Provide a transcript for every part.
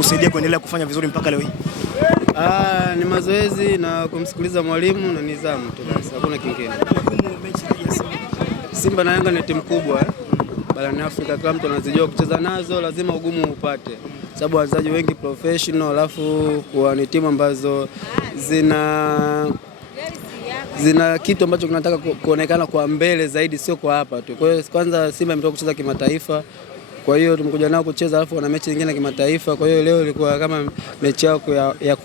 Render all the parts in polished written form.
kukusaidia kuendelea kufanya vizuri mpaka leo hii? Ni mazoezi na kumsikiliza mwalimu na nidhamu tu basi, hakuna kingine. Simba na Yanga ni timu kubwa barani Afrika, kila mtu anazijua kucheza nazo, lazima ugumu upate, sababu wachezaji wengi professional, alafu kwa ni timu ambazo zina kitu ambacho kinataka kuonekana kwa mbele zaidi, sio kwa hapa tu. Kwa hiyo kwanza Simba imetoka kucheza kimataifa, kwa hiyo tumekuja nao kucheza, alafu wana mechi nyingine kimataifa. Kwa hiyo leo ilikuwa kama mechi yao ya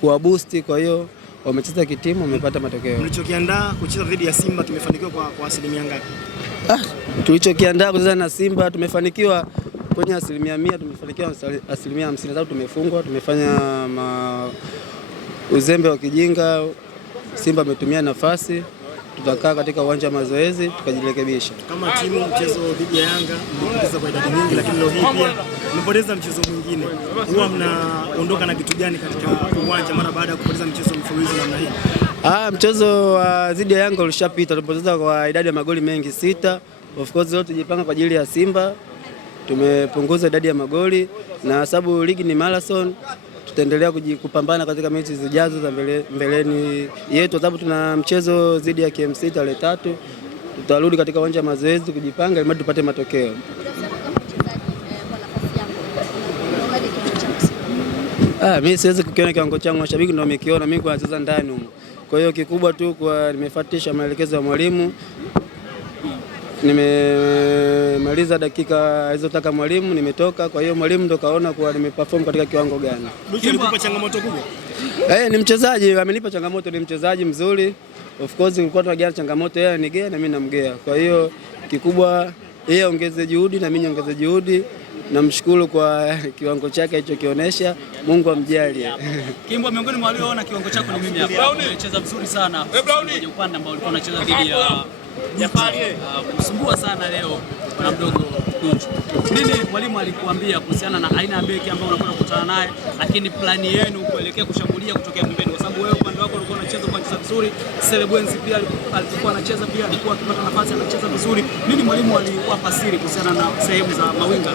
kuwa boost, kwa hiyo wamecheza kitimu, wamepata matokeo. Mlichokiandaa kucheza dhidi ya Simba kimefanikiwa kwa asilimia ngapi? Tulichokiandaa kucheza na Simba tumefanikiwa kwenye 100%, tumefanikiwa 50%, sababu tumefungwa, tumefanya uzembe wa kijinga. Simba ametumia nafasi, tutakaa katika uwanja wa mazoezi tukajirekebisha. Kama timu mchezo dhidi ya Yanga mmepoteza kwa idadi nyingi, lakini leo hii pia mmepoteza mchezo mwingine. Huwa mnaondoka na kitu gani katika uwanja mara baada ya kupoteza mchezo mfululizo namna hii? Mchezo dhidi ya Yanga ulishapita, tulipoteza kwa idadi ya magoli mengi 6. Of course leo tujipanga kwa ajili ya Simba, tumepunguza idadi ya magoli, na sababu ligi ni marathon, tutaendelea kupambana katika mechi zijazo za mbeleni yetu, sababu tuna mchezo dhidi ya KMC tarehe 3. Tutarudi katika uwanja wa mazoezi kujipanga ili tupate matokeo. Mimi siwezi kukiona kiwango changu, mashabiki ndio wamekiona, mimi kwa nacheza ndani huko. Kwa hiyo kikubwa tu kwa nimefuatisha maelekezo ya mwalimu, nimemaliza dakika alizotaka mwalimu, nimetoka. Kwa hiyo mwalimu ndo kaona kuwa nimeperform katika kiwango gani. Duchu alikupa changamoto kubwa? Ni mchezaji, amenipa changamoto, ni mchezaji mzuri. Of course ulikuwa tunagea changamoto, yeye anigea na mimi namgea. Kwa hiyo kikubwa yeye ongeze juhudi na mimi niongeze juhudi. Namshukuru kwa kiwango chake alichokionyesha, Mungu amjalie. Kimbo, miongoni mwa walioona kiwango chako ni mimi hapa. Umecheza vizuri sana kwenye upande ambao ulikuwa unacheza dhidi ya Jafari. Kusumbua sana leo bwana mdogo Tunju. Nini mwalimu alikuambia kuhusiana na aina ya beki ambao unakwenda kukutana naye, lakini plani yenu kuelekea kushambulia kutokea pembeni, kwa sababu wewe upande wako ulikuwa unacheza kwa njia nzuri, Celebwenzi pia alikuwa anacheza, pia alikuwa akipata nafasi anacheza vizuri. Nini mwalimu aliwapa siri kuhusiana na sehemu za mawinga?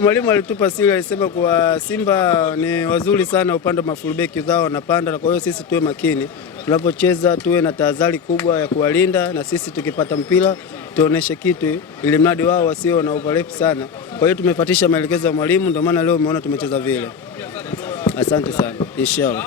Mwalimu alitupa siri, alisema kwa Simba ni wazuri sana upande wa fullback zao wanapanda, kwa hiyo sisi tuwe makini tunapocheza, tuwe na tahadhari kubwa ya kuwalinda, na sisi tukipata mpira tuoneshe kitu ili mradi wao wasio na overlap sana. Kwa hiyo tumefuatisha maelekezo ya mwalimu, ndio maana leo umeona tumecheza vile. Asante sana. Inshallah.